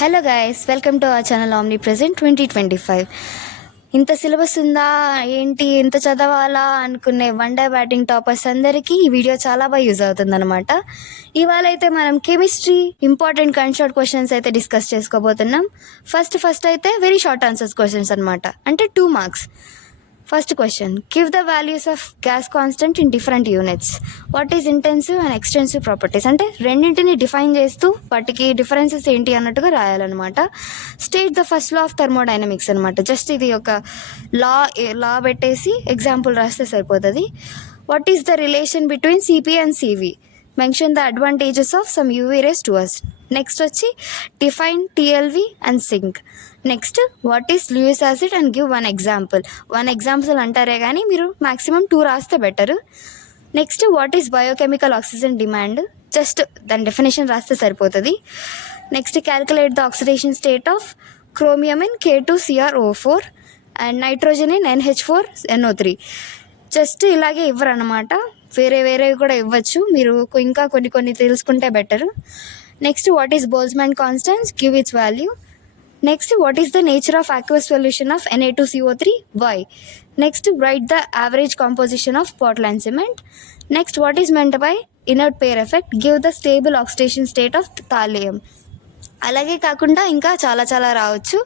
Hello guys, welcome to our channel Omnipresent 2025. ఇంత syllabus ఉందా ఏంటి, ఇంత చదవాలా అనుకునే వన్ డే బ్యాటింగ్ టాపర్స్ అందరికీ ఈ వీడియో చాలా బాగా యూజ్ అవుతుందన్నమాట. ఇవాళ అయితే మనం కెమిస్ట్రీ ఇంపార్టెంట్ కన్షార్ట్ క్వశ్చన్స్ అయితే డిస్కస్ చేసుకోబోతున్నాం. ఫస్ట్ అయితే వెరీ షార్ట్ ఆన్సర్స్ క్వశ్చన్స్ అనమాట, అంటే 2 marks. First question, give the values of gas constant in different units. What is intensive and extensive properties, అంటే రెండింటిని డిఫైన్ చేస్తూ వాటికి డిఫరెన్సెస్ ఏంటి అన్నట్టుగా రాయాలన్నమాట. State the first law of thermodynamics అనమాట. జస్ట్ ఇది ఒక లా పెట్టేసి ఎగ్జాంపుల్ రాస్తే సరిపోతుంది. What is the relation between CP and CV. Mention the advantages of some UV rays to us. Next వచ్చి define TLV and sink. Next what is Lewis acid and give one example అంటారే కానీ మీరు maximum 2 రాస్తే better. Next what is biochemical oxygen demand, just దాని definition రాస్తే సరిపోతుంది. Next calculate the oxidation state of chromium in K2CrO4 and nitrogen in NH4NO3. Just ఇలాగే ఇవ్వరన్నమాట, వేరేవి కూడా ఇవ్వచ్చు. మీరు ఇంకా కొన్ని తెలుసుకుంటే better. Next what is Boltzmann constants, give it's value. Next, what is the nature of aqueous solution of Na2CO3? Why? Next, write the average composition of Portland cement. Next, what is meant by inert pair effect? Give the stable oxidation state of thallium. అలాగే కాకుండా ఇంకా చాలా రావచ్చు,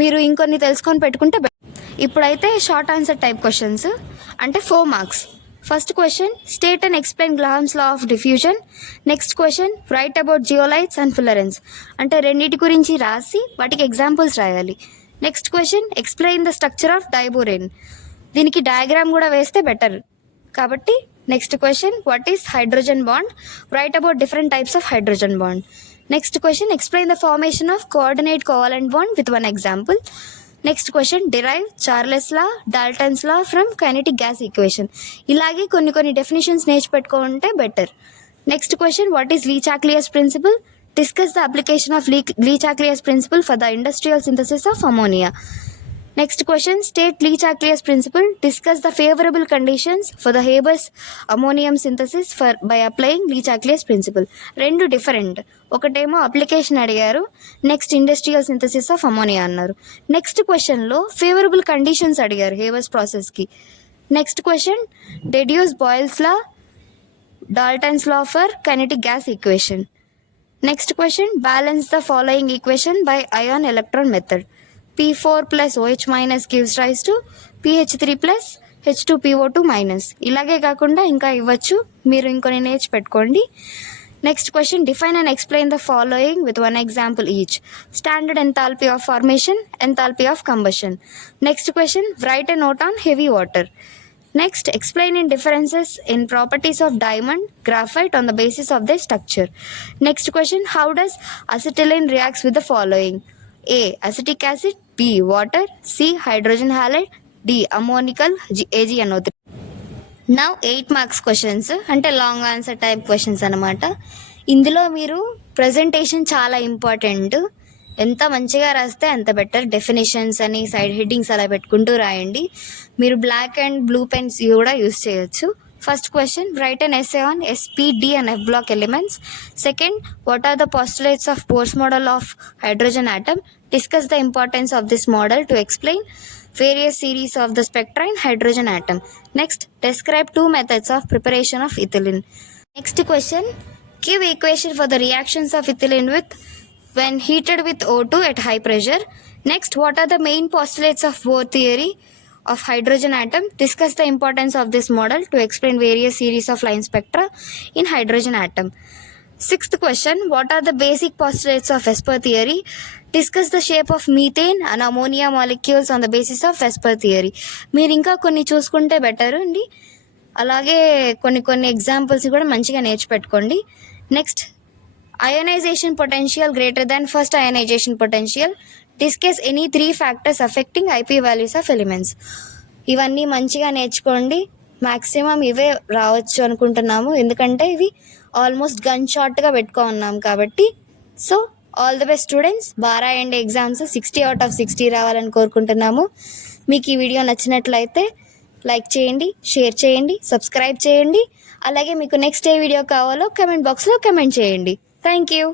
మీరు ఇంకొన్ని తెలుసుకొని పెట్టుకుంటే. ఇప్పుడైతే షార్ట్ ఆన్సర్ టైప్ క్వశ్చన్స్, అంటే 4 marks. First question, state and explain Graham's law of diffusion. Next question, write about zeolites and fullerenes, అంటే రెండింటి గురించి రాసి వాటికి ఎగ్జాంపుల్స్ రాయాలి. Next question, explain the structure of diborane. దీనికి డయాగ్రామ్ కూడా వేస్తే బెటర్ కాబట్టి. Next question, what is hydrogen bond. Write about different types of hydrogen bond. Next question, explain the formation of coordinate covalent bond with one example. Next question, derive Charles law, Dalton's law from kinetic gas equation. ఇలాగే కొన్ని definitions నేర్చుపెట్టుకుంటే better. Next question, what is Le Chatelier's principle. Discuss the application of Le Chatelier's principle for the industrial synthesis of ammonia. Next question, state Le Chatelier's principle. Discuss the favourable conditions for the Haber's ammonium synthesis by applying Le Chatelier's principle. రెండు different, ఒకటేమో application అడిగారు, next industrial synthesis of ammonia అన్నారు. Next క్వశ్చన్లో favourable conditions అడిగారు Haber's ప్రాసెస్కి. Next question, deduce boils law, Dalton's law for kinetic gas equation. Next question, balance the following equation by ion electron method. P4 plus OH minus gives rise to PH3 plus H2PO2 minus. ఇలాగే కాకుండా ఇంకా ఇవ్వచ్చు, మీరు ఇంకొని నేర్చి పెట్టుకోండి. Next question, define and explain the following with one example each. Standard enthalpy of formation, enthalpy of combustion. Next question, right a note on heavy water. Next, explain in differences in properties of diamond, graphite on the basis of the structure. Next question, how does acetylene reacts with the following. A. Acetic acid. B. Water. C. Hydrogen halide. D. Ammonical AgNO3. Now 8 marks questions, అంటే long answer type questions అనమాట. ఇందులో మీరు presentation చాలా important. ఎంత మంచిగా రాస్తే అంత better. Definitions అని సైడ్ హెడ్డింగ్స్ అలా పెట్టుకుంటూ రాయండి. మీరు బ్లాక్ అండ్ బ్లూ పెన్స్ కూడా యూస్ చేయొచ్చు. First question, write an essay on SP, D and F block elements. Second, what are the postulates of Bohr's model of hydrogen atom? Discuss the importance of this model to explain various series of the spectra in hydrogen atom. Next, describe 2 methods of preparation of ethylene. Next question, give equation for the reactions of ethylene when heated with O2 at high pressure. Next, what are the main postulates of Bohr theory of hydrogen atom? Discuss the importance of this model to explain various series of line spectra in hydrogen atom. Sixth question, what are the basic postulates of Vesper theory? Discuss the shape of methane and ammonia molecules on the basis of Vesper theory. మీరు ఇంకా కొన్ని చూసుకుంటే better అండి. అలాగే కొన్ని examples కూడా మంచిగా నేర్చిపెట్టుకోండి. Next, ionisation potential greater than first ionisation potential. Discuss any 3 factors affecting IP values of elements. ఇవన్నీ మంచిగా నేర్చుకోండి. మ్యాక్సిమం ఇవే రావచ్చు అనుకుంటున్నాము, ఎందుకంటే ఇవి ఆల్మోస్ట్ గన్ షాట్గా పెట్టుకున్నాం కాబట్టి. So all the best students. బాగా రాయండి ఎగ్జామ్స్. 60 out of 60 రావాలని కోరుకుంటున్నాము. మీకు ఈ వీడియో నచ్చినట్లయితే లైక్ చేయండి, షేర్ చేయండి, సబ్స్క్రైబ్ చేయండి. అలాగే మీకు నెక్స్ట్ ఏ వీడియో కావాలో కమెంట్ బాక్స్లో కమెంట్ చేయండి. Thank you.